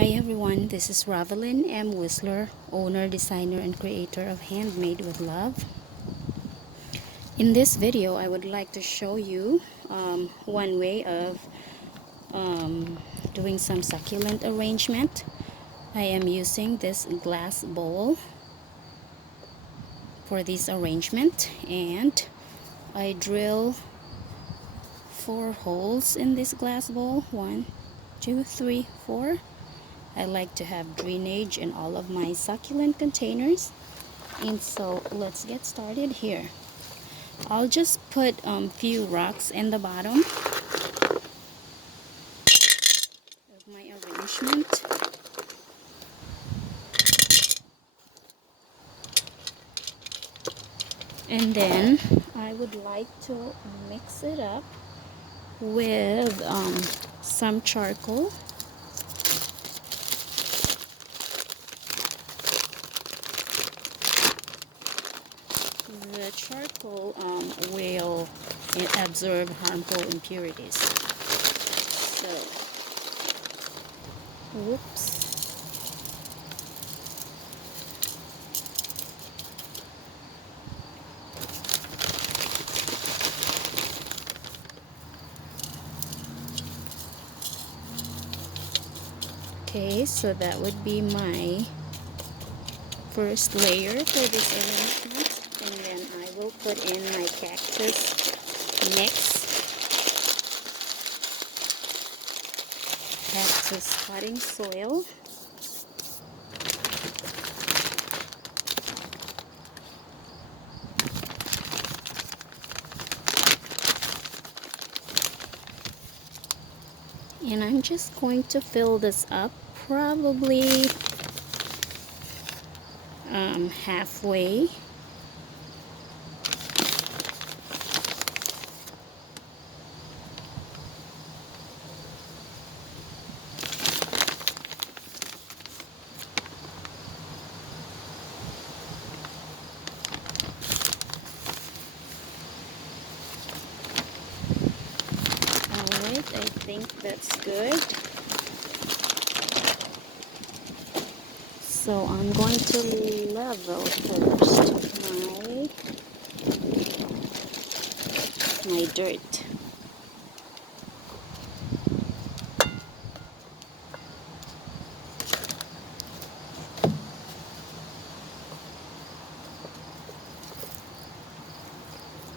Hi everyone, this is Ravelyn M. Whistler, owner, designer, and creator of Handmade with Love. In this video, I would like to show you one way of doing some succulent arrangement. I am using this glass bowl for this arrangement, and I drill 4 holes in this glass bowl. 1, 2, 3, 4. I like to have drainage in all of my succulent containers. And so let's get started here. I'll just put few rocks in the bottom of my arrangement. And then I would like to mix it up with some charcoal. The charcoal will absorb harmful impurities. So, whoops. Okay, so that would be my first layer for this arrangement, and then I will put in my cactus mix, cactus potting soil, and I'm just going to fill this up probably halfway. Alright, I think that's good. So I'm going to level first my dirt.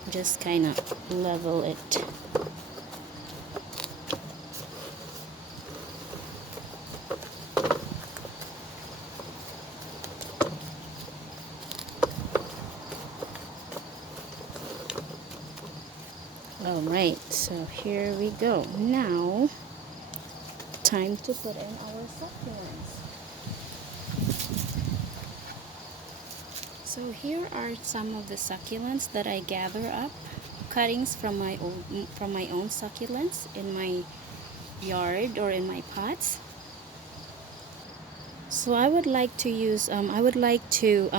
Just kind of level it. Alright, so here we go. Now, time to put in our succulents. So here are some of the succulents that I gather up, cuttings from my own succulents in my yard or in my pots. So I would like to use I would like to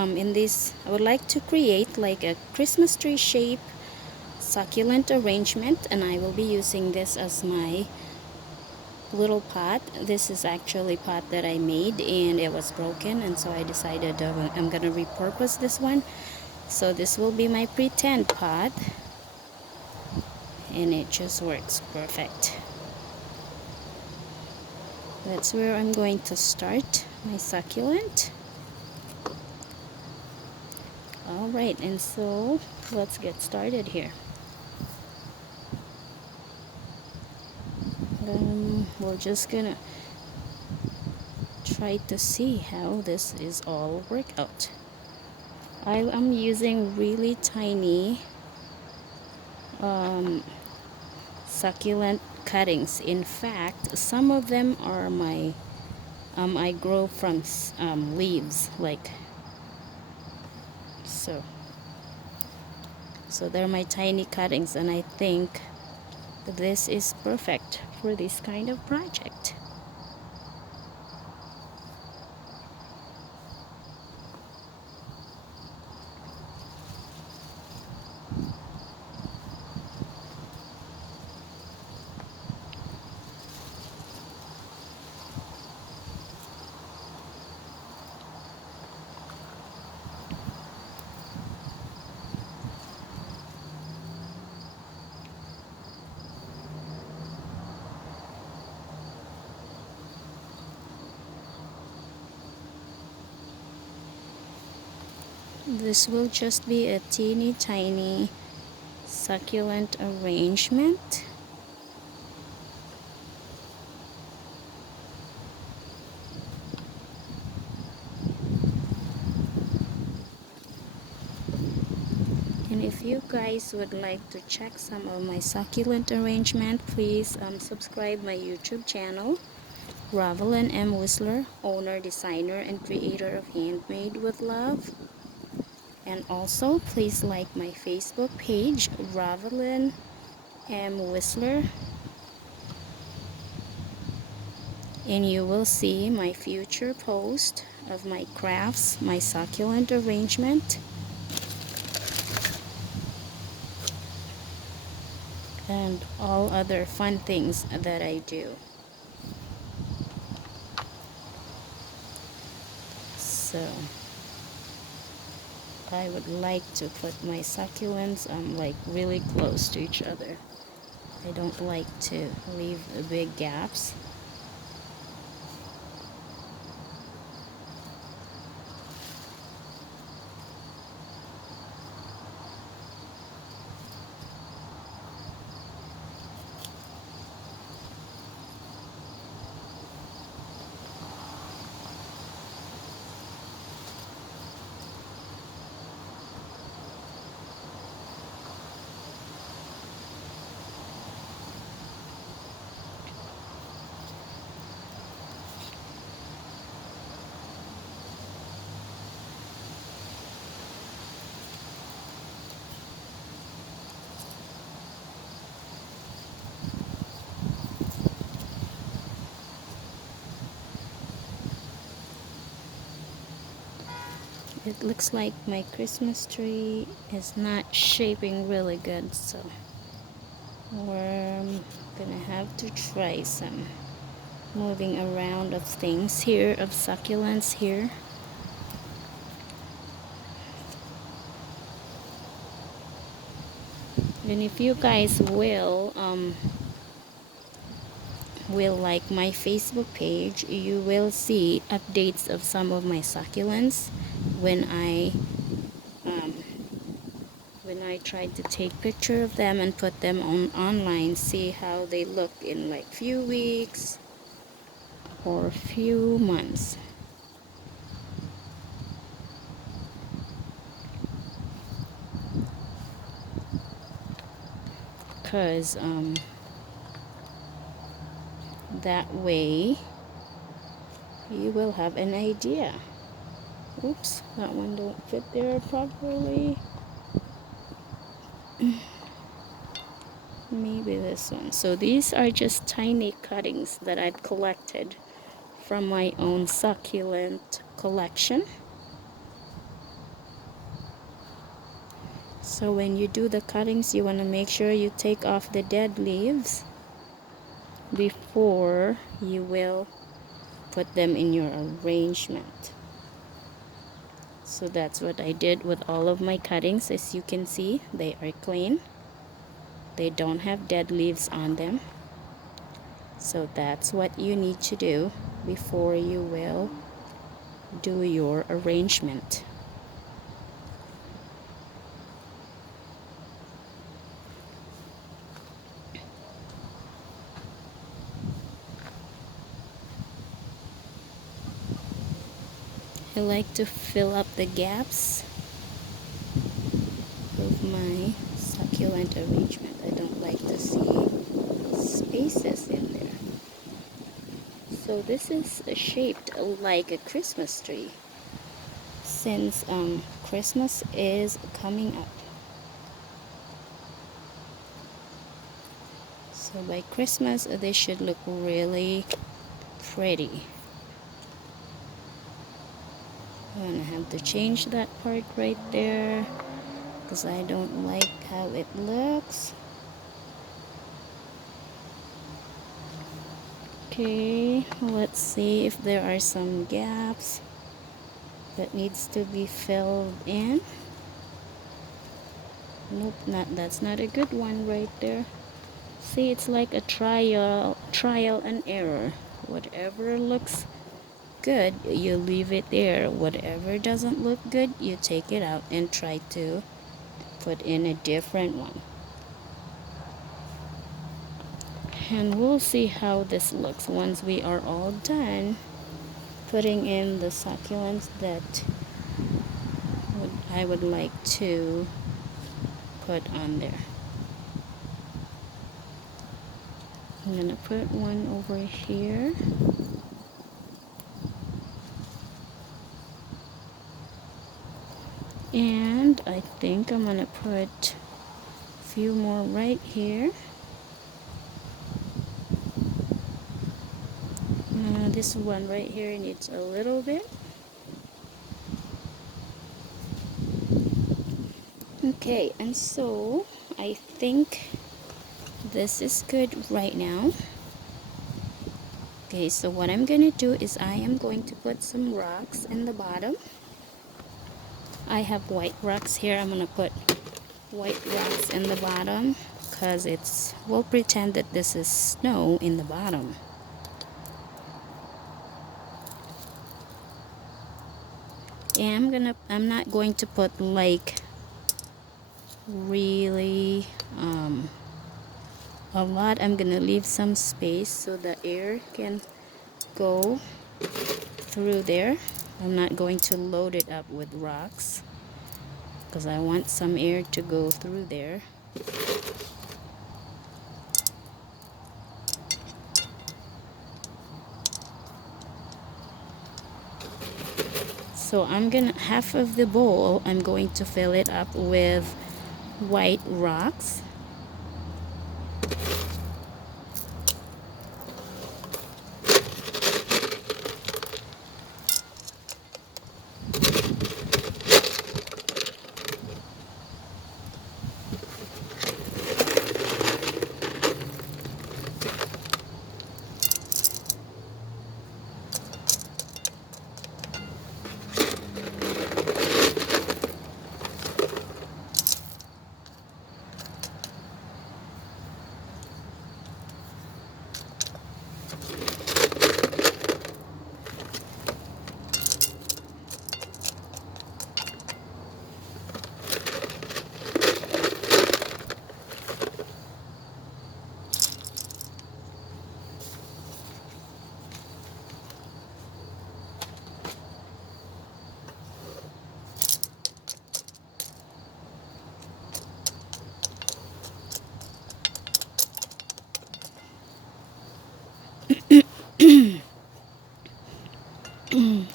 create like a Christmas tree shape succulent arrangement, and I will be using this as my little pot. This is actually pot that I made and it was broken, and so I decided I'm gonna repurpose this one. So this will be my pretend pot, and it just works perfect. That's where I'm going to start my succulent. Alright, and so let's get started here. We're just gonna try to see how this is all work out. I am using really tiny succulent cuttings. In fact, some of them are my I grow from leaves, like so. So they're my tiny cuttings, and I think this is perfect for this kind of project. This will just be a teeny tiny succulent arrangement. And if you guys would like to check some of my succulent arrangement, please subscribe my YouTube channel, Ravelin M. Whistler, owner, designer, and creator of Handmade with Love. And also, please like my Facebook page, Ravelin M. Whistler, and you will see my future post of my crafts, my succulent arrangement, and all other fun things that I do. So I would like to put my succulents like really close to each other. I don't like to leave big gaps. It looks like my Christmas tree is not shaping really good, so we're gonna have to try some moving around of things here, of succulents here. And if you guys will like my Facebook page, you will see updates of some of my succulents when I tried to take picture of them and put them on online, see how they look in like few weeks or few months. Because that way you will have an idea. Oops, that one don't fit there properly. Maybe this one. So these are just tiny cuttings that I've collected from my own succulent collection. So when you do the cuttings, you want to make sure you take off the dead leaves before you will put them in your arrangement. So that's what I did with all of my cuttings. As you can see, they are clean. They don't have dead leaves on them. So that's what you need to do before you will do your arrangement. I like to fill up the gaps of my succulent arrangement. I don't like to see spaces in there. So this is shaped like a Christmas tree, since Christmas is coming up. So by Christmas this should look really pretty. I'm gonna have to change that part right there because I don't like how it looks. Okay, let's see if there are some gaps that needs to be filled in. Nope, that's not a good one right there. See, it's like a trial and error. Whatever looks good, you leave it there. Whatever doesn't look good, you take it out and try to put in a different one. And we'll see how this looks once we are all done putting in the succulents that I would like to put on there. I'm gonna put one over here. And I think I'm gonna put a few more right here. This one right here needs a little bit. Okay, and so I think this is good right now. Okay, so what I'm gonna do is I am going to put some rocks in the bottom. I have white rocks here. I'm gonna put white rocks in the bottom because we'll pretend that this is snow in the bottom. And I'm not going to put like really a lot. I'm gonna leave some space so the air can go through there. I'm not going to load it up with rocks because I want some air to go through there. So half of the bowl, I'm going to fill it up with white rocks.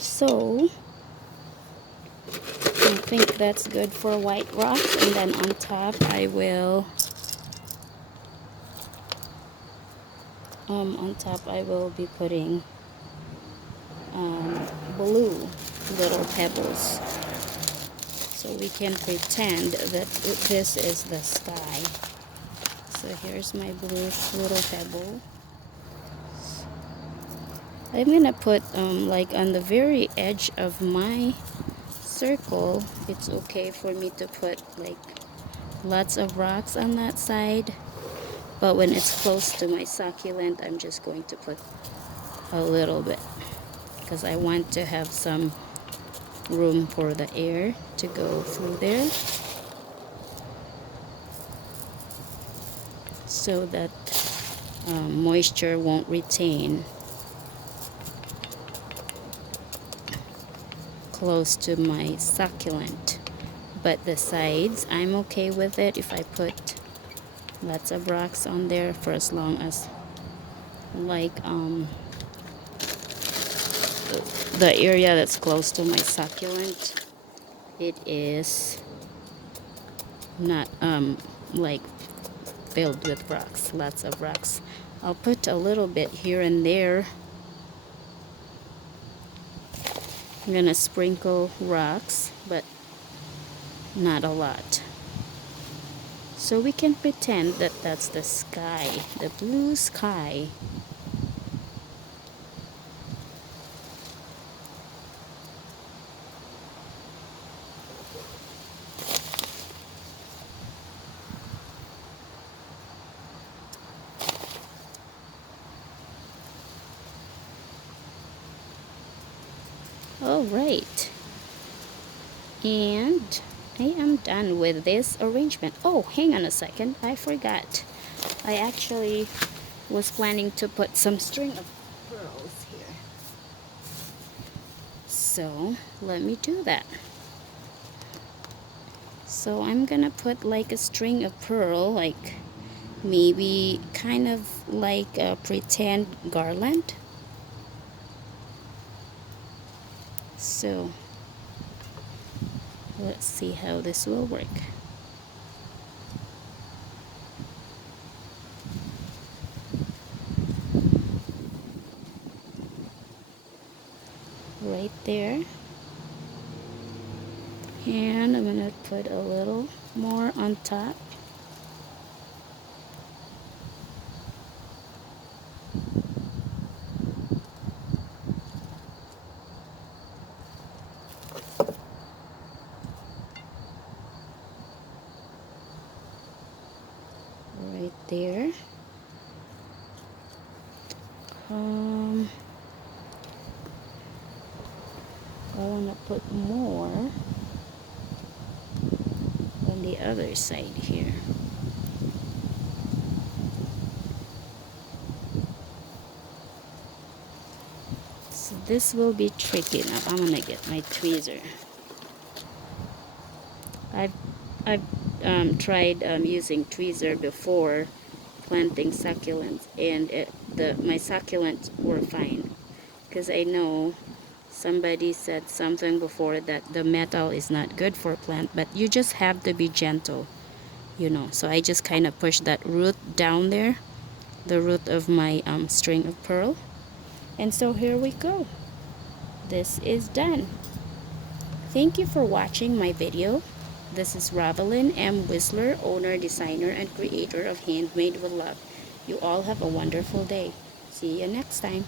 So I think that's good for white rocks, and then on top I will be putting blue little pebbles, so we can pretend that this is the sky. So here's my blue little pebble. I'm gonna put like on the very edge of my circle. It's okay for me to put like lots of rocks on that side, but when it's close to my succulent, I'm just going to put a little bit because I want to have some room for the air to go through there so that moisture won't retain close to my succulent. But the sides, I'm okay with it if I put lots of rocks on there, for as long as like the area that's close to my succulent, it is not like filled with rocks, lots of rocks. I'll put a little bit here and there. I'm gonna sprinkle rocks, but not a lot. So we can pretend that that's the sky, the blue sky. All right, and I am done with this arrangement. Oh, hang on a second, I forgot. I actually was planning to put some string of pearls here. So let me do that. So I'm gonna put like a string of pearl, like maybe kind of like a pretend garland. So let's see how this will work. Right there. And I'm gonna put a little more on top. Right there. I want to put more on the other side here. So this will be tricky. Now I'm gonna get my tweezer. I've tried using tweezer before planting succulents, and my succulents were fine, because I know somebody said something before that the metal is not good for plant, but you just have to be gentle, you know. So I just kind of push that root down there, the root of my string of pearl, and so here we go. This is done. Thank you for watching my video. This is Ravelyn M. Whistler, owner, designer, and creator of Handmade with Love. You all have a wonderful day. See you next time.